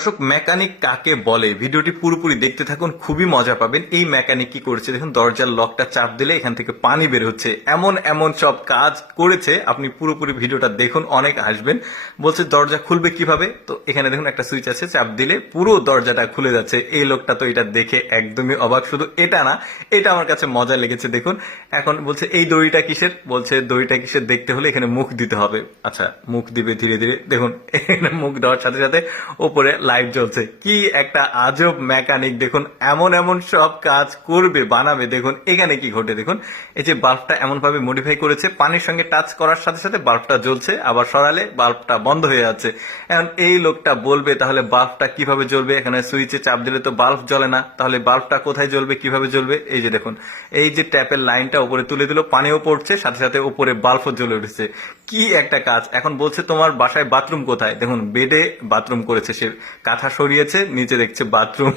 দর্শক, মেকানিক কাকে বলে ভিডিওটি পুরোপুরি দেখতে থাকুন, খুবই মজা পাবেন। এই মেকানিক কি করেছে দেখুন, দরজার লকটা চাপ দিলে এখান থেকে পানি বের হচ্ছে, এমন এমন সব কাজ করেছে। আপনি পুরোপুরি ভিডিওটা দেখুন, অনেক হাসবেন। বলছে দরজা খুলবে কিভাবে, তো এখানে দেখুন একটা সুইচ আছে, চাপ দিলে পুরো দরজাটা খুলে যাচ্ছে। এই লোকটা তো এটা দেখে একদমই অবাক। শুধু এটা না, এটা আমার কাছে মজা লেগেছে। দেখুন এখন বলছে এই দড়িটা কিসের, বলছে দড়িটা কিসের দেখতে হলে এখানে মুখ দিতে হবে। আচ্ছা, মুখ দিবে ধীরে ধীরে। দেখুন এখানে মুখ দেওয়ার সাথে সাথে ওপরে লাইট জ্বলছে। কি একটা আজব মেকানিক! দেখুন এমন এমন সব কাজ করবে, বানাবে। দেখুন এখানে কি ঘটে, দেখুন এই যে বাল্বটা এমন ভাবে মডিফাই করেছে, পানির সঙ্গে টাচ করার সাথে সাথে বাল্বটা জ্বলছে, আবার সরালে বাল্বটা বন্ধ হয়ে যাচ্ছে। এখন এই লোকটা বলবে তাহলে বাল্বটা কিভাবে জ্বলবে। এখানে সুইচে চাপ দিলে তো বাল্ব জ্বলে না, তাহলে বাল্বটা কোথায় জ্বলবে, কিভাবে জ্বলবে। এই যে দেখুন, এই যে ট্যাপের লাইনটা উপরে তুলে দিল, পানিও পড়ছে, সাথে সাথে উপরে বাল্বও জ্বলে উঠেছে। কি একটা কাজ! এখন বলছে তোমার বাসায় বাথরুম কোথায়। দেখুন বেডে বাথরুম করেছে সে, কাঁথা সরিয়েছে, নিচে দেখছে বাথরুম।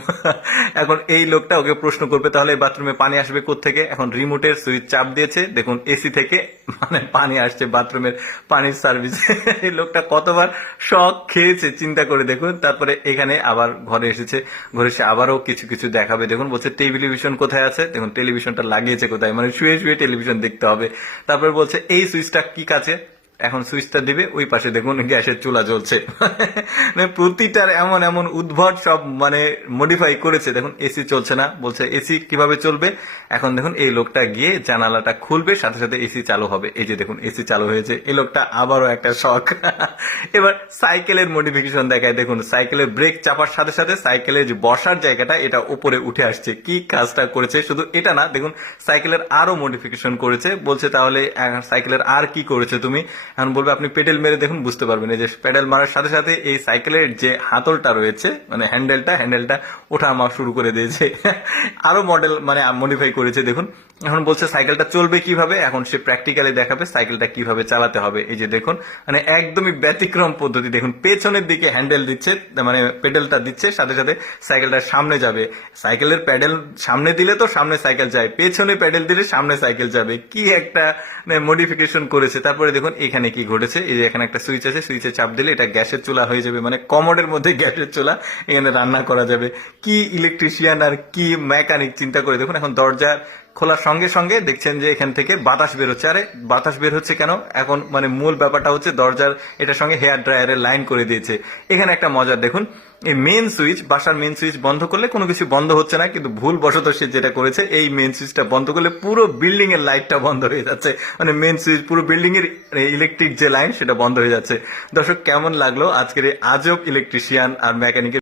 এখন এই লোকটা ওকে প্রশ্ন করবে তাহলে এই বাথরুমে পানি আসবে কোত্থেকে। এখন রিমোটের সুইচ চাপ দিয়েছে, দেখুন এসি থেকে মানে পানি আসছে বাথরুমের পানির সার্ভিস। এই লোকটা কতবার শক খেয়েছে চিন্তা করে দেখুন। তারপরে এখানে আবার ঘরে এসেছে, ঘরে এসে আবারও কিছু কিছু দেখাবে। দেখুন বলছে টেলিভিশন কোথায় আছে, দেখুন টেলিভিশনটা লাগিয়েছে কোথায়, মানে শুয়ে শুয়ে টেলিভিশন দেখতে হবে। তারপরে বলছে এই সুইচটা কি কাছে, এখন সুইচটা দিবে, ওই পাশে দেখুন গ্যাসের চুলা জ্বলছে। মানে প্রতিটার এমন এমন উদ্ভট সব মানে মডিফাই করেছে। দেখুন এসি চলছে না, বলছে এসি কিভাবে চলবে। এখন দেখুন এই লোকটা গিয়ে জানালাটা খুলবে, সাথে সাথে এসি চালু হবে। এই যে দেখুন এসি চালু হয়েছে। এই লোকটা আবারও একটা শখ। এবার সাইকেলের মডিফিকেশন দেখায়। দেখুন সাইকেলের ব্রেক চাপার সাথে সাথে সাইকেলের যে বসার জায়গাটা এটা উপরে উঠে আসছে। কি কাজটা করেছে! শুধু এটা না, দেখুন সাইকেলের আরো মডিফিকেশন করেছে। বলছে তাহলে সাইকেলের আর কি করেছে তুমি। এখন বলবে আপনি পেডেল মেরে দেখুন, বুঝতে পারবেন। এই যে পেডেল মারার সাথে সাথে এই সাইকেলের যে হাতলটা রয়েছে, মানে হ্যান্ডেলটা ওঠা আমার শুরু করে দিয়েছে। আরো মডেল মানে মডিফাই করেছে। দেখুন এখন বলছে সাইকেলটা চলবে কিভাবে, এখন সে প্র্যাকটিক্যালি দেখাবে সাইকেলটা কিভাবে চালাতে হবে। এই যে দেখুন, মানে একদমই ব্যতিক্রম পদ্ধতি। দেখুন পেছনের দিকে হ্যান্ডেল দিচ্ছে, মানে পেডেলটা দিচ্ছে, সাথে সাথে সাইকেলটা সামনে যাবে। সাইকেলের প্যাডেল সামনে দিলে তো সামনে সাইকেল যায়, পেছনে প্যাডেল দিলে সামনে সাইকেল যাবে। কি একটা মডিফিকেশন করেছে। তারপরে দেখুন এখানে কি ঘটেছে, এই যে এখানে একটা সুইচ আছে, সুইচে চাপ দিলে এটা গ্যাসের চুলা হয়ে যাবে, মানে কমোডের মধ্যে গ্যাসের চুলা, এখানে রান্না করা যাবে। কি ইলেকট্রিশিয়ান আর কি মেকানিক চিন্তা করে দেখুন। এখন দরজা খোলার সঙ্গে সঙ্গে দেখছেন যে এখান থেকে বাতাস বের হচ্ছে। আরে বাতাস বের হচ্ছে কেন? এখন মানে মূল ব্যাপারটা হচ্ছে দরজার এটার সঙ্গে হেয়ার ড্রায়ারের লাইন করে দিয়েছে। এখানে একটা মজার দেখুন, এই মেন সুইচ, বাসার মেন সুইচ বন্ধ করলে কোনো কিছু বন্ধ হচ্ছে না, কিন্তু ভুল বশত সে যেটা করেছে, এই মেন সুইচটা বন্ধ করলে পুরো বিল্ডিং এর লাইটটা বন্ধ হয়ে যাচ্ছে। মানে মেন সুইচ, পুরো বিল্ডিং এর ইলেকট্রিক যে লাইন সেটা বন্ধ হয়ে যাচ্ছে। দর্শক কেমন লাগলো আজকের এই আজব ইলেকট্রিশিয়ান আর মেকানিকের